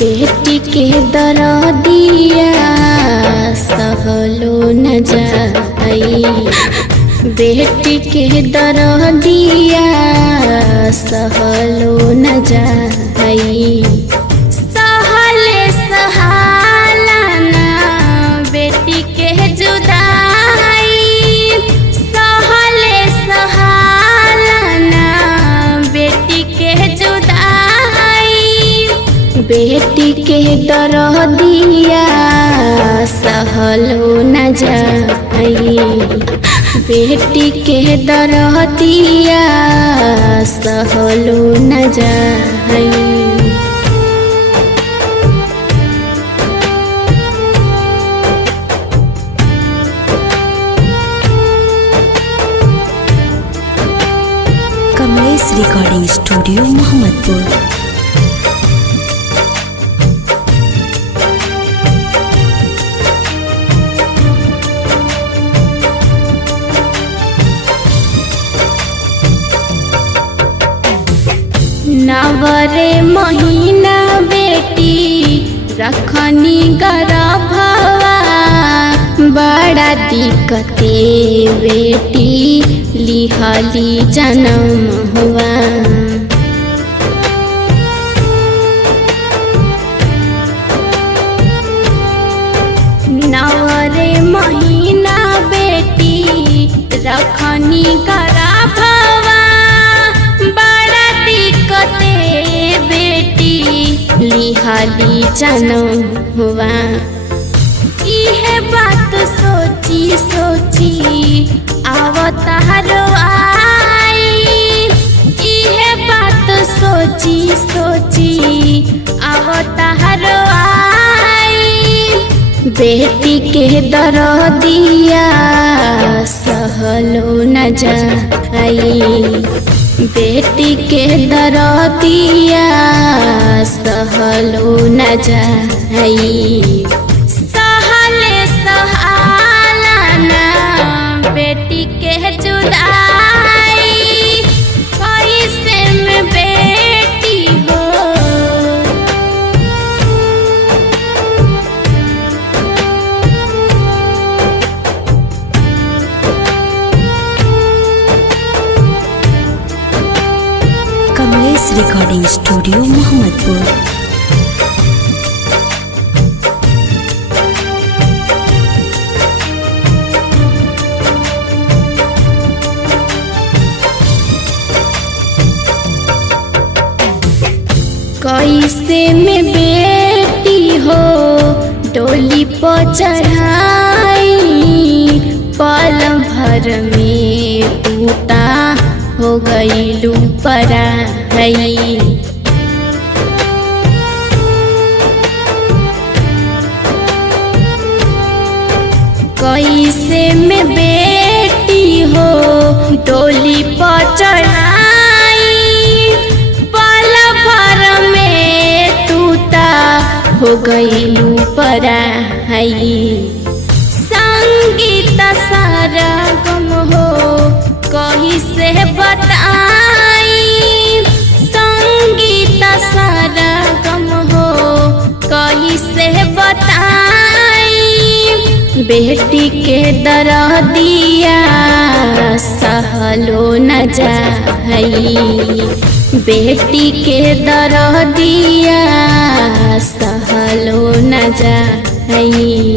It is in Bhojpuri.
बेटी के दरदिया सहलो न जाई, बेटी के दरदिया सहलो न जाई। सहले सहाला ना बेटी के जुदाई, सहले सहाला ना बेटी के जुदाई। बेटी के दरदिया सहलो न जाई, बेटी के दरदिया सहलो न जाई। Kamlesh recording studio Mohammadpur. नवरे महीना बेटी रखनी गर्भवा, बड़ा दिक्कते बेटी लिहली जन्म हुआ। नवरे महीना बेटी रखनी गर्भवा, बड़ा दिक्कते बेटी लिहली जन्म हुआ। इहे बात सोची सोची आवतारो आई, इहे बात सोची सोची आवतारो आई। बेटी के दरदिया सहलो न जाई, बेटी के दरदिया सहलो न जाई। सहले सहाला ना बेटी के जुदाई, कैसे में बेटी हो। Kamlesh recording studio Mohammadpur. कैसे में बेटी हो डोली पर चढ़ाई, पल भर में टूटा हो गईलू पराई। कैसे में बेटी हो डोली पर चढ़ाई, पल भर में टूटा हो गईलू पराई। संगीत सारा गम हो कहीं से बताई, संगीत सारा गम हो कहीं से बताई। बेटी के दरदिया सहलो न जाई, बेटी के दरदिया सहलो न जाई।